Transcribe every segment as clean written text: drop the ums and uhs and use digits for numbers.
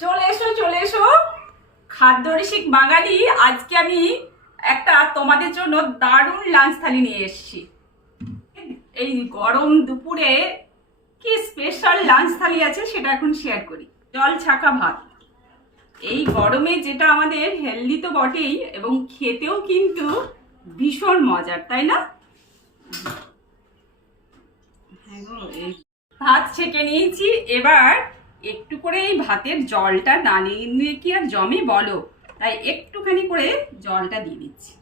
চলে এসো খাদ্য রসিক বাঙালি। আজকে আমি একটা তোমাদের জন্য দারুণ লাঞ্চ থালি নিয়ে এসেছি। এই গরম দুপুরে কি স্পেশাল লাঞ্চ থালি আছে সেটা এখন শেয়ার করি। জল ছাকা ভাত, এই গরমে যেটা আমাদের হেলদি তো বটেই এবং খেতেও কিন্তু ভীষণ মজার, তাই না? ভাত ছেঁকে নিয়েছি, এবার একটু করে এই ভাতের জলটা না নিয়ে কি আর জমে বলো, তাই একটুখানি করে জলটা দিয়ে দিচ্ছি।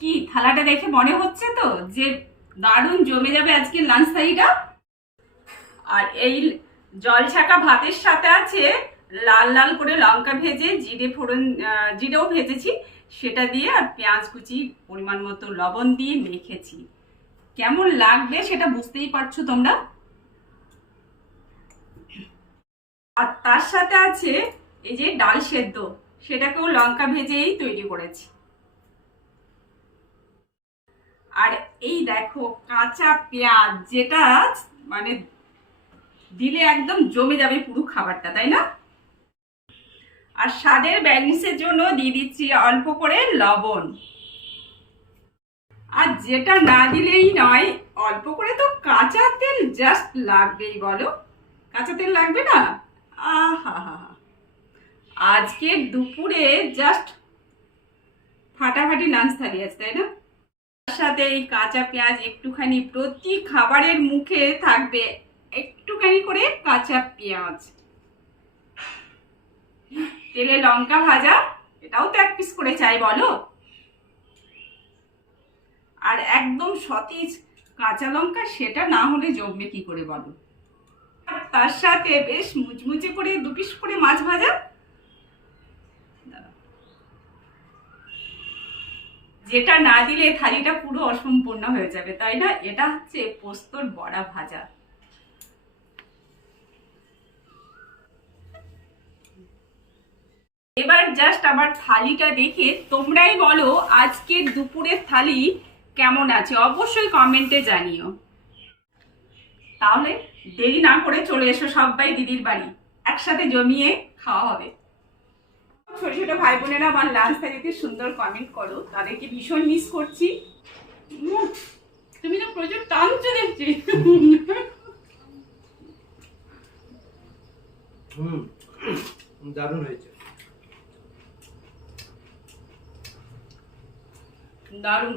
কি থালাটা দেখে মনে হচ্ছে তো যে দারুণ জমে যাবে আজকে লাঞ্চ থালিটা। আর এই জল ছাকা ভাতের সাথে আছে লাল লাল করে লঙ্কা ভেজে জিরেও ভেজেছি, সেটা দিয়ে আর পেঁয়াজ কুচি পরিমাণ মতো লবণ দিয়ে মেখেছি। কেমন লাগবে সেটা বুঝতেই পারছো তোমরা। আর তার সাথে আছে এই যে ডাল সেদ্ধ, সেটাকেও লঙ্কা ভেজেই তৈরি করেছি। আর এই দেখো কাঁচা পেঁয়াজ, যেটা মানে দিলে একদম জমে যাবে পুরো খাবারটা, তাই না? আর স্বাদের ব্যালেন্সের জন্য দিয়ে দিচ্ছি অল্প করে লবণ। আর যেটা না দিলেই নয়, অল্প করে তো কাঁচা তেল জাস্ট লাগবেই, বলো কাঁচা তেল লাগবে না? আহা হা, আজকে দুপুরে জাস্ট ফাটাফাটি লাঞ্চ থালি আছে, তাই না? তার সাথে এই কাঁচা পেঁয়াজ একটুখানি প্রতি খাবারের মুখে থাকবে, একটুখানি করে কাঁচা পেঁয়াজ, তেলে লঙ্কা ভাজা, এটাও তো এক পিস করে চাই বলো। আর একদম সতেজ কাঁচা লঙ্কা, সেটা না হলে জমবে কি করে বলো। আর তার সাথে বেশ মুচমুচে করে দু পিস করে মাছ ভাজা, যেটা না দিলে থালিটা পুরো অসম্পূর্ণ হয়ে যাবে, তাই না? এটা হচ্ছে পোস্তর বড়া ভাজা। এবার জাস্ট আমার থালিটা দেখে তোমরাই বলো আজকের দুপুরের থালি কেমন আছে, অবশ্যই কমেন্টে জানিও। তাহলে দেরি না করে চলে এসো সবাই দিদির বাড়ি, একসাথে জমিয়ে খাওয়া হবে। ছোট ছোট ভাই বোনেরা আমার লাঞ্চ থালিতে সুন্দর কমেন্ট করো, তাদেরকে ভীষণ মিস করছি। তুমি তো প্রচুর টানছো দেখছি। দারুণ হয়েছে, দারুণ।